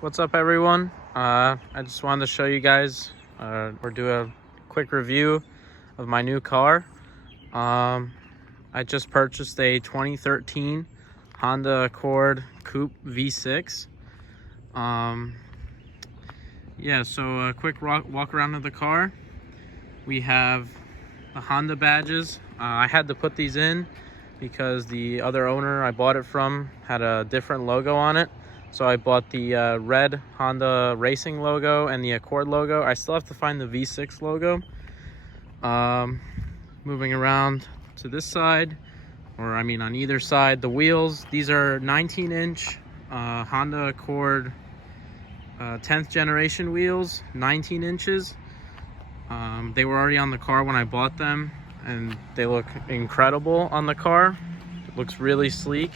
What's up, everyone? I just wanted to show you guys or do a quick review of my new car. I just purchased a 2013 Honda Accord Coupe V6. So a quick walk around of the car. We have the Honda badges. I had to put these in because the other owner I bought it from had a different logo on it. So I bought the red Honda Racing logo and the Accord logo. I still have to find the V6 logo. Moving around to this side, on either side, the wheels. These are 19-inch Honda Accord 10th generation wheels, 19 inches. They were already on the car when I bought them, and they look incredible on the car. It looks really sleek.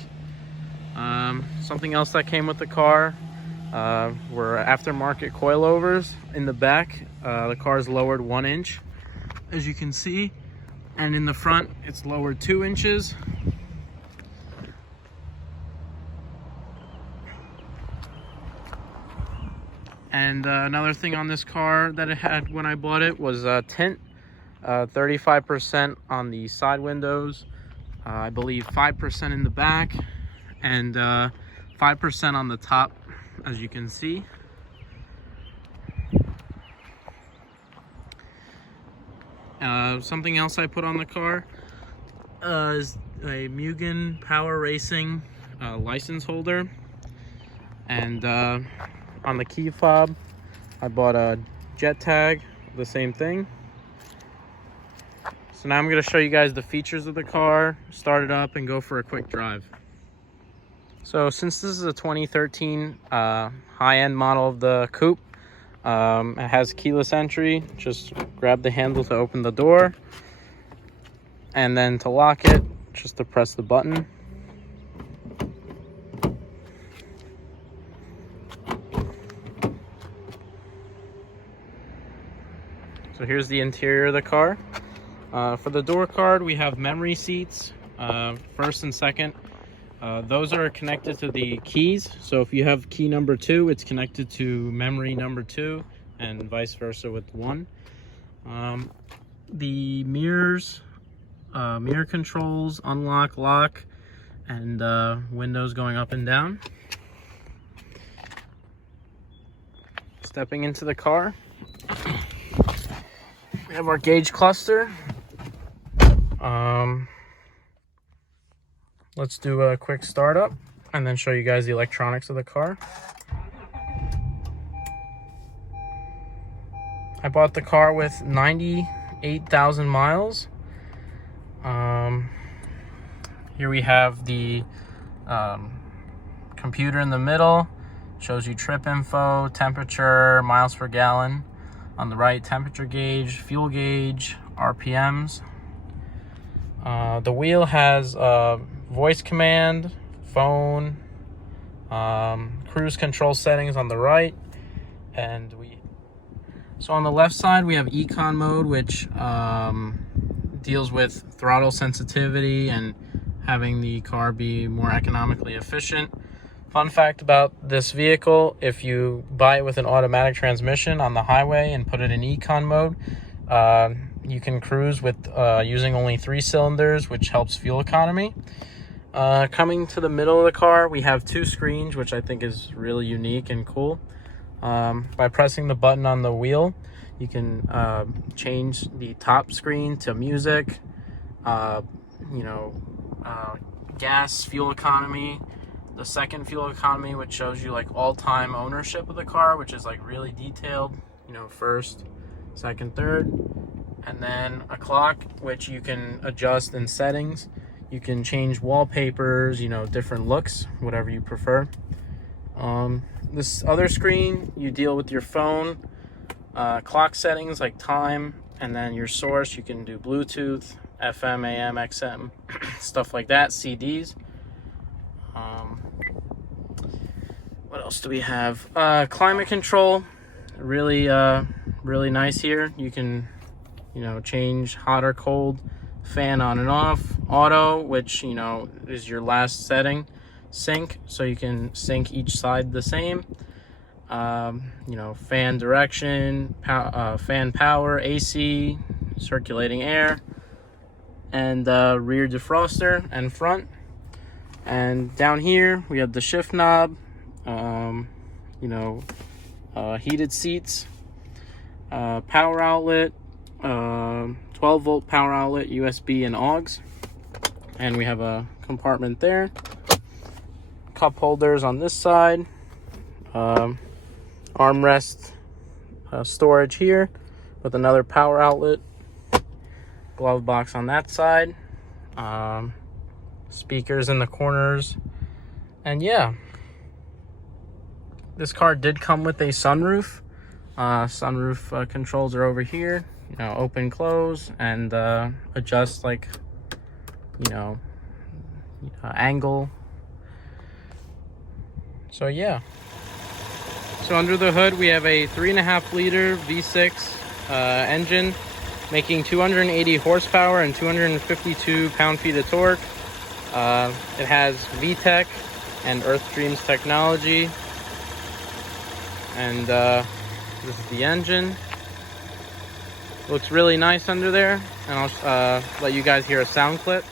Something else that came with the car were aftermarket coilovers in the back. The car is lowered 1 inch, as you can see, and in the front it's lowered 2 inches. And another thing on this car that it had when I bought it was tint. 35% on the side windows, I believe 5% in the back, and 5% on the top, as you can see. Something else I put on the car is a Mugen Power Racing license holder, and on the key fob I bought a jet tag, the same thing. So now I'm going to show you guys the features of the car, start it up, and go for a quick drive. So since this is a 2013 high-end model of the Coupe, it has keyless entry. Just grab the handle to open the door, and then to lock it, just to press the button. So here's the interior of the car. For the door card, we have memory seats, first and second. Those are connected to the keys. So if you have key number 2, it's connected to memory number 2, and vice versa with 1. The mirrors, mirror controls, unlock, lock, and windows going up and down. Stepping into the car, we have our gauge cluster. Let's do a quick startup and then show you guys the electronics of the car. I bought the car with 98,000 miles. Here we have the computer in the middle. Shows you trip info, temperature, miles per gallon. On the right, temperature gauge, fuel gauge, RPMs. The wheel has voice command, phone, cruise control settings on the right, and so on the left side we have econ mode, which deals with throttle sensitivity and having the car be more economically efficient. Fun fact about this vehicle: if you buy it with an automatic transmission on the highway and put it in econ mode, you can cruise with using only 3 cylinders, which helps fuel economy. Coming to the middle of the car, we have 2 screens, which I think is really unique and cool. By pressing the button on the wheel, you can change the top screen to music, gas, fuel economy. The second, fuel economy, which shows you like all-time ownership of the car, which is like really detailed, first, second, third. And then a clock, which you can adjust in settings. You can change wallpapers, different looks, whatever you prefer. This other screen, you deal with your phone, clock settings like time, and then your source. You can do Bluetooth, FM, AM, XM, stuff like that, CDs. What else do we have? Climate control, really nice here. You can, change hot or cold, fan on and off. Auto, which, is your last setting. Sync, so you can sync each side the same. You know, fan direction, fan power, AC, circulating air, and rear defroster and front. And down here we have the shift knob, you know, heated seats, power outlet, 12-volt power outlet, USB and AUX. And we have a compartment there, cup holders on this side, armrest storage here with another power outlet, glove box on that side, speakers in the corners. And yeah, this car did come with a sunroof. Sunroof controls are over here, you know, open, close, and adjust, like, you know, angle. So yeah, so under the hood we have a 3.5 liter V6 engine, making 280 horsepower and 252 pound-feet of torque. It has VTEC and Earthdreams technology, and this is the engine. Looks really nice under there, and I'll let you guys hear a sound clip.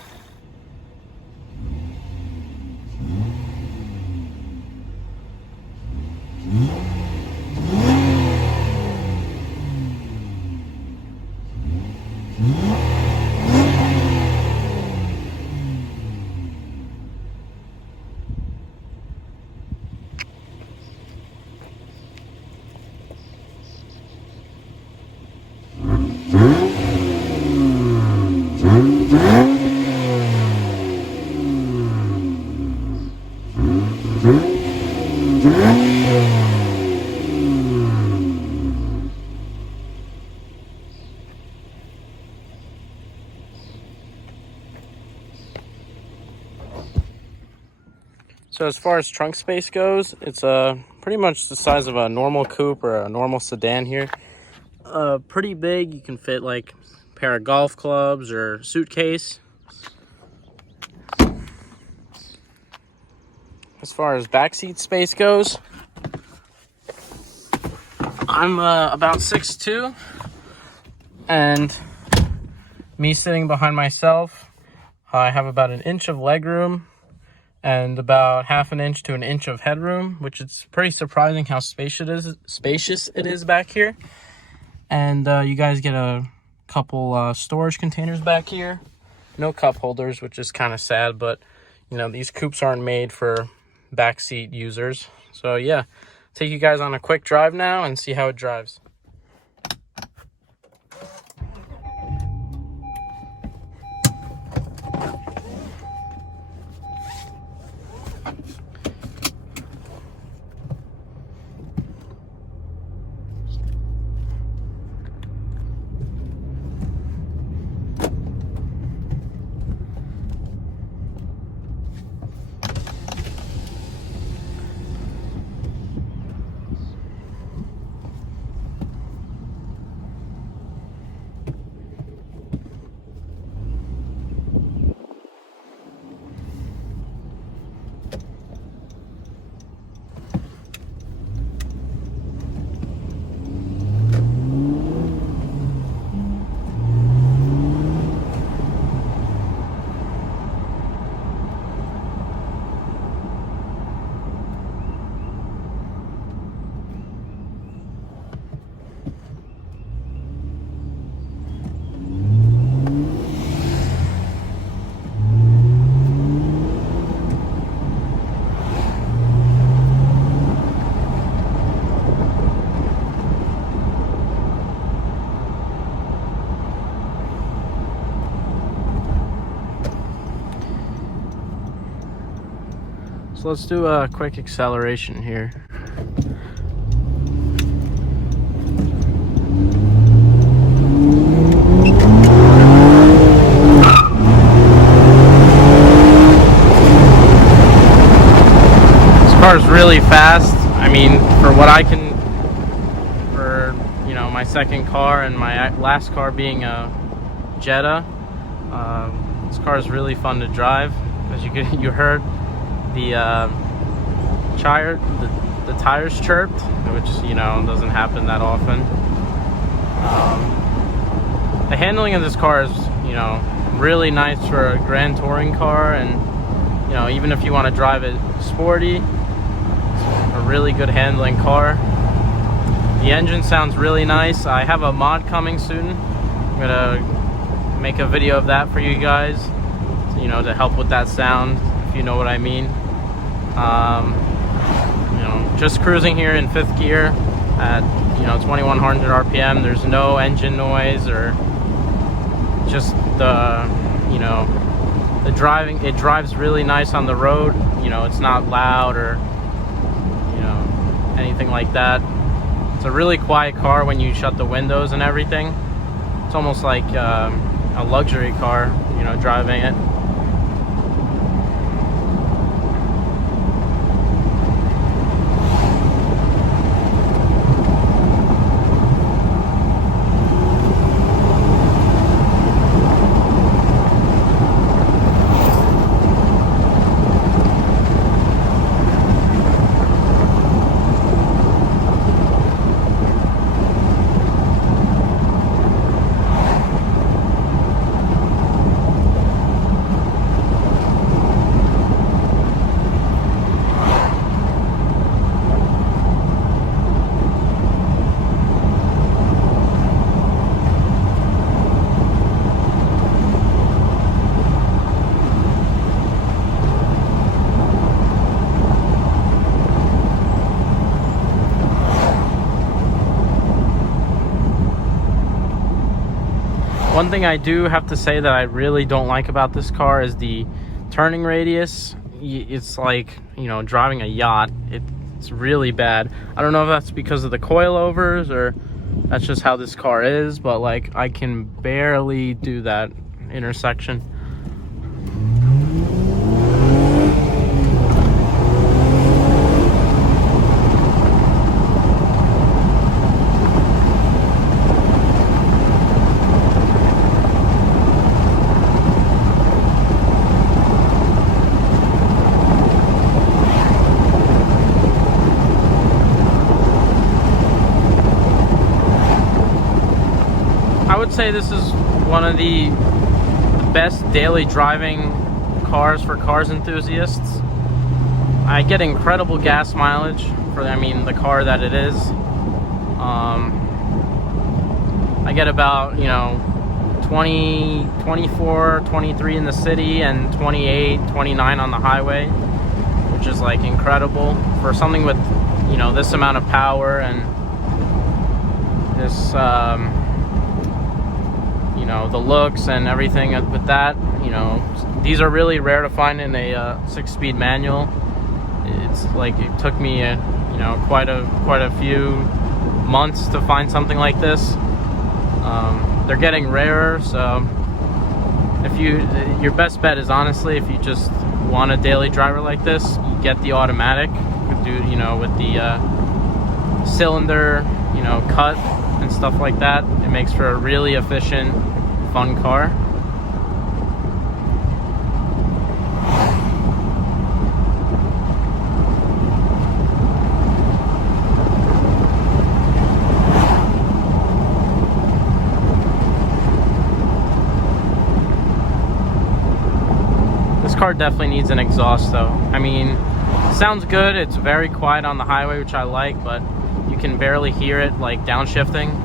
So as far as trunk space goes, it's pretty much the size of a normal coupe or a normal sedan here. Pretty big. You can fit like a pair of golf clubs or suitcase. As far as backseat space goes, I'm about 6'2", and me sitting behind myself, I have about 1 inch of legroom and about 1/2 inch to 1 inch of headroom, which is pretty surprising how spacious it is back here. And you guys get a couple storage containers back here. No cup holders, which is kind of sad, but you know, these coupes aren't made for backseat users. So yeah, take you guys on a quick drive now and see how it drives. So let's do a quick acceleration here. This car is really fast. I mean, for what I can, for, you know, my second car and my last car being a Jetta, this car is really fun to drive. As you heard, the the tires chirped, which, you know, doesn't happen that often. The handling of this car is, you know, really nice for a grand touring car, and, you know, even if you want to drive it sporty, it's a really good handling car. The engine sounds really nice. I have a mod coming soon. I'm gonna make a video of that for you guys, you know, to help with that sound, if you know what I mean. You know, just cruising here in 5th gear at, you know, 2100 RPM. There's no engine noise or just the, you know, the driving. It drives really nice on the road. You know, it's not loud or, you know, anything like that. It's a really quiet car when you shut the windows and everything. It's almost like a luxury car, you know, driving it. One thing I do have to say that I really don't like about this car is the turning radius. It's like, you know, driving a yacht. It's really bad. I don't know if that's because of the coilovers or that's just how this car is, but like I can barely do that intersection. I would say this is one of the best daily driving cars for cars enthusiasts. I get incredible gas mileage for, I mean, the car that it is. I get about, you know, 20, 24, 23 in the city and 28, 29 on the highway, which is like incredible for something with, you know, this amount of power and this, you know, the looks and everything with that. You know, these are really rare to find in a 6-speed manual. It's like it took me you know, quite a few months to find something like this. They're getting rarer, so if your best bet is honestly, if you just want a daily driver like this, you get the automatic, you know, with the cylinder, you know, cut and stuff like that. It makes for a really efficient, fun car. This car definitely needs an exhaust though. I mean, it sounds good. It's very quiet on the highway, which I like, but you can barely hear it like downshifting.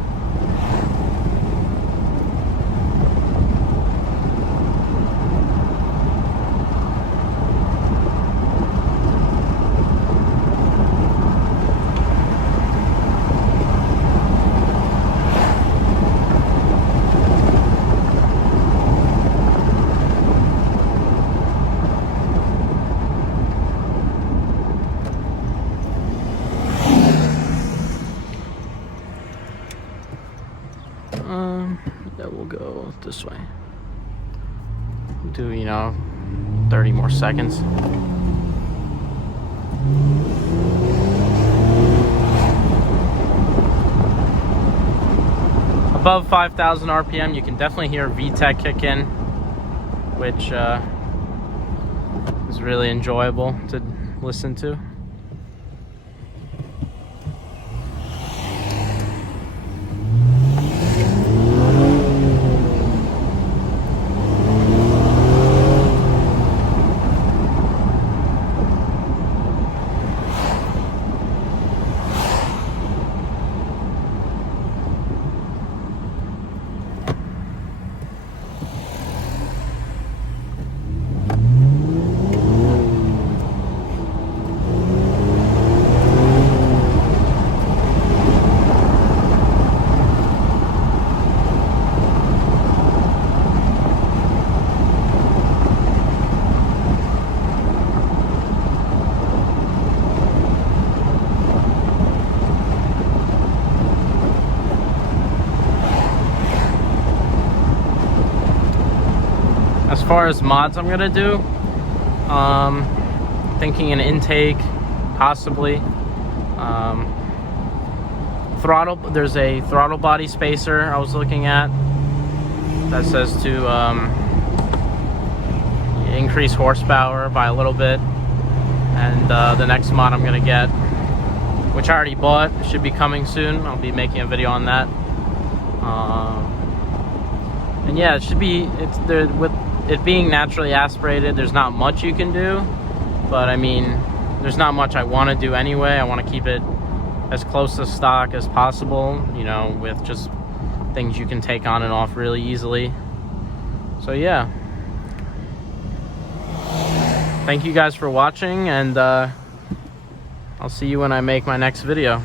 That will go this way. Do, you know, 30 more seconds. Above 5,000 RPM, you can definitely hear VTEC kick in, which is really enjoyable to listen to. far as mods I'm gonna do, thinking an intake, possibly. Throttle, there's a throttle body spacer I was looking at that says to increase horsepower by a little bit. And the next mod I'm gonna get, which I already bought, should be coming soon. I'll be making a video on that. And yeah, it should be, it's there, with it being naturally aspirated, there's not much you can do, but I mean, there's not much I want to do anyway. I want to keep it as close to stock as possible, you know, with just things you can take on and off really easily. So yeah, thank you guys for watching, and I'll see you when I make my next video.